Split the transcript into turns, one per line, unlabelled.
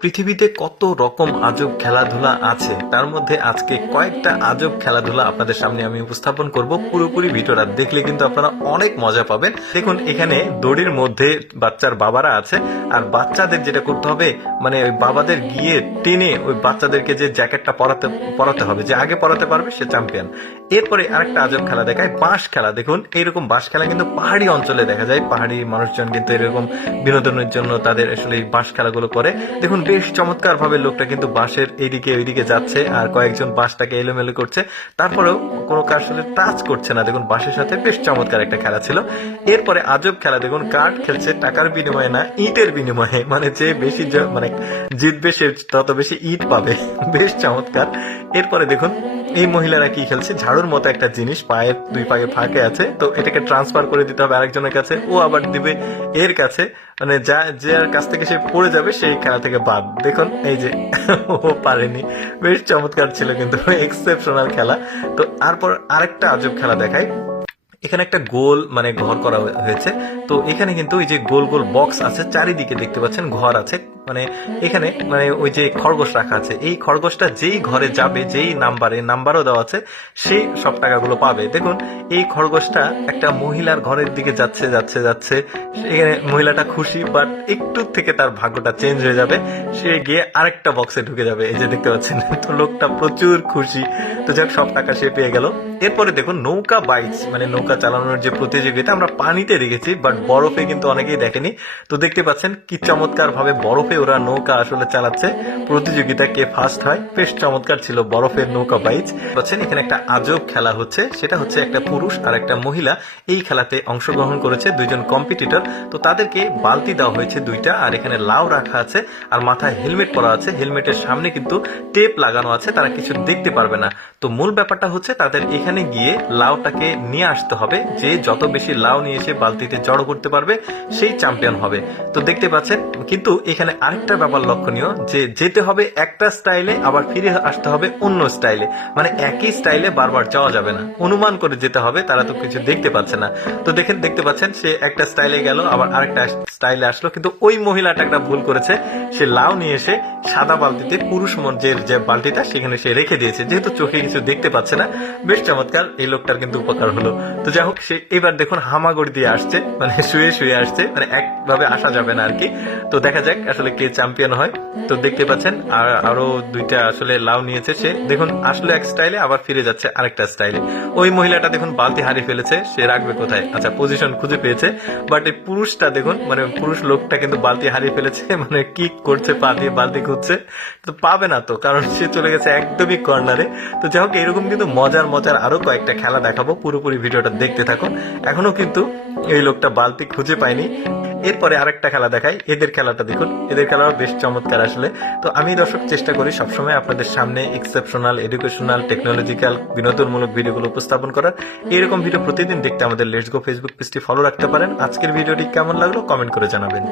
পৃথিবীতে কত রকম আজব খেলাধুলা আছে, তার মধ্যে আজকে কয়েকটা আজব খেলাধুলা আপনাদের সামনে আমি উপস্থাপন করব। পুরোপুরি ভিডিওটা দেখলে কিন্তু আপনারা অনেক মজা পাবেন। দেখুন, এখানে দড়ির মধ্যে বাচ্চার বাবারা আছে, আর বাচ্চাদের যেটা করতে হবে মানে ওই বাবাদের গিয়ে টেনে ওই বাচ্চাদেরকে যে জ্যাকেটটা পরাতে পরাতে হবে, যে আগে পরাতে পারবে সে চ্যাম্পিয়ন। এরপরে আরেকটা আজব খেলা দেখায়, বাঁশ খেলা। দেখুন, এইরকম বাঁশ খেলা কিন্তু পাহাড়ি অঞ্চলে দেখা যায়, পাহাড়ি মানুষজন কিন্তু এরকম বিনোদনের জন্য তাদের আসলে এই বাঁশ খেলাগুলো করে। দেখুন, বেশ চমৎকার ভাবে লোকটা কিন্তু বাঁশের এইদিকে ওইদিকে যাচ্ছে আর কয়েকজন বাঁশটাকে এলোমেলো করছে। তারপরেও কোনো কার সাথে টাচ করছে না। দেখুন, বাঁশের সাথে বেশ চমৎকার একটা খেলা ছিল। এরপরে আজব খেলা, দেখুন, কার্ড খেলছে টাকার বিনিময়ে না, ইটের বিনিময়ে। মানে যে বেশি মানে জিতবে সে তত বেশি ইট পাবে। বেশ চমৎকার। এরপরে দেখুন এই মহিলারা কি খেলছে? ঝাড়ুর মতো একটা জিনিস পায়ের দুই পায়ে ফাঁকে আছে, তো এটাকে ট্রান্সফার করে দিতে হবে আরেকজনের কাছে। ও আবার দিবে এর কাছে। মানে যা যার কাছ থেকে সে পড়ে যাবে, সেই খেলা থেকে বাদ। দেখুন, এই যে, ও পারেনি। বেশ চমৎকার ছিল কিন্তু এক্সেপশনাল খেলা। তো তারপর আরেকটা আজব খেলা দেখায় এখানে একটা গোল মানে ঘর করা হয়েছে। তো এখানে কিন্তু ওই যে গোল গোল বক্স আছে, চারিদিকে দেখতে পাচ্ছেন ঘর আছে। মানে এখানে মানে ওই যে খরগোশ রাখা আছে, এই খরগোশটা যেই ঘরে যাবে, যেই নাম্বারে, নাম্বারও দেওয়া আছে, সে সব টাকাগুলো পাবে। দেখুন, এই খরগোশটা একটা মহিলার ঘরের দিকে যাচ্ছে যাচ্ছে যাচ্ছে। এখানে মহিলাটা খুশি বাট একটু থেকে তার ভাগ্যটা চেঞ্জ হয়ে যাবে। সে গিয়ে আরেকটা বক্সে ঢুকে যাবে। এই যে দেখতে পাচ্ছেন, তো লোকটা প্রচুর খুশি। তো যাক, সব টাকা সে পেয়ে গেল। এরপরে দেখুন নৌকা বাইচ মানে নৌকা চালানোর যে প্রতিযোগিতা, আমরা পানিতে দেখেছি বাট বরফে কিন্তু অনেকেই দেখেনি। তো দেখতে পাচ্ছেন কি চমৎকার ভাবে বরফে ওরা নৌকা আসলে চালাচ্ছে। প্রতিযোগিতা কে ফার্স্ট হয়, বেশ চমৎকার ছিল বরফের নৌকা বাইচ। পাচ্ছেন, এখানে একটা আজব খেলা হচ্ছে, সেটা হচ্ছে একটা পুরুষ আর একটা মহিলা এই খেলাতে অংশগ্রহণ করেছে, দুইজন কম্পিটিটর তো তাদেরকে বালতি দেওয়া হয়েছে দুইটা, আর এখানে লাউ রাখা আছে, আর মাথায় হেলমেট পরা আছে। হেলমেটের সামনে কিন্তু টেপ লাগানো আছে, তারা কিছু দেখতে পারবে না। তো মূল ব্যাপারটা হচ্ছে, তাদের এখানে গিয়ে লাউটাকে নিয়ে আসতে হবে। যে যত বেশি লাউ নিয়ে এসে বালতিতে জড়ো করতে পারবে, সেই চ্যাম্পিয়ন হবে। তো দেখতে পাচ্ছেন, কিন্তু এখানে আরেকটা ব্যাপার লক্ষণীয় যে যেতে হবে একটা স্টাইলে আবার ফিরে আসতে হবে অন্য স্টাইলে মানে একই স্টাইলে বারবার যাওয়া যাবে না। অনুমান করে যেতে হবে, তারা তো কিছু দেখতে পাচ্ছে না। তো দেখেন, দেখতে পাচ্ছেন, সে একটা স্টাইলে গেল, আবার আরেকটা স্টাইলে আসলো। কিন্তু ওই মহিলাটা একটা ভুল করেছে। সে লাউ নিয়ে এসে সাদা বালতিতে পুরুষ মঞ্চের যে বালতিটা, সেখানে সে রেখে দিয়েছে। যেহেতু চোখে কিছু দেখতে পাচ্ছে না, বেশ চমৎকার, এই লোকটার কিন্তু উপকার হলো। তো যাই হোক, সে এবার দেখুন হামাগড়ি দিয়ে আসছে মানে শুয়ে শুয়ে আসছে মানে একভাবে আসা যাবে না আর কি। তো দেখা যাক আসলে কে চ্যাম্পিয়ন হয়। তো দেখতে পাচ্ছেন, আর আরও দুইটা আসলে লাউ নিয়েছে সে। দেখুন, আসলে এক স্টাইলে আবার ফিরে যাচ্ছে আরেকটা স্টাইলে ওই মহিলাটা দেখুন বালতি হারিয়ে ফেলেছে, সে রাখবে কোথায়? আচ্ছা পজিশন খুঁজে পেয়েছে বাট এই পুরুষটা দেখুন মানে পুরুষ লোকটা কিন্তু বালতি হারিয়ে ফেলেছে মানে কি করছে, পা দিয়ে বালতি খুঁজছে। তো পাবে না তো, কারণ সে চলে গেছে একদমই কর্নারে তো যাই হোক, এরকম কিন্তু মজার মজার আরও কয়েকটা খেলা দেখাবো, পুরোপুরি ভিডিওটা দেখতে থাকুন। এখনও কিন্তু এই লোকটা বালতি খুঁজে পায়নি। এরপরে আরেকটা খেলা দেখাই, এদের খেলাটা দেখুন। এদের খেলাও বেশ চমৎকার আসলে। তো আমি দর্শক চেষ্টা করি সবসময় আপনাদের সামনে এক্সেপশনাল এডুকেশনাল টেকনোলজিক্যাল বিনোদনমূলক ভিডিওগুলো উপস্থাপন করার। এরকম ভিডিও প্রতিদিন দেখতে আমাদের লেটস গো ফেসবুক পেজটি ফলো রাখতে পারেন। আজকের ভিডিওটি কেমন লাগল? কমেন্ট করে জানাবেন।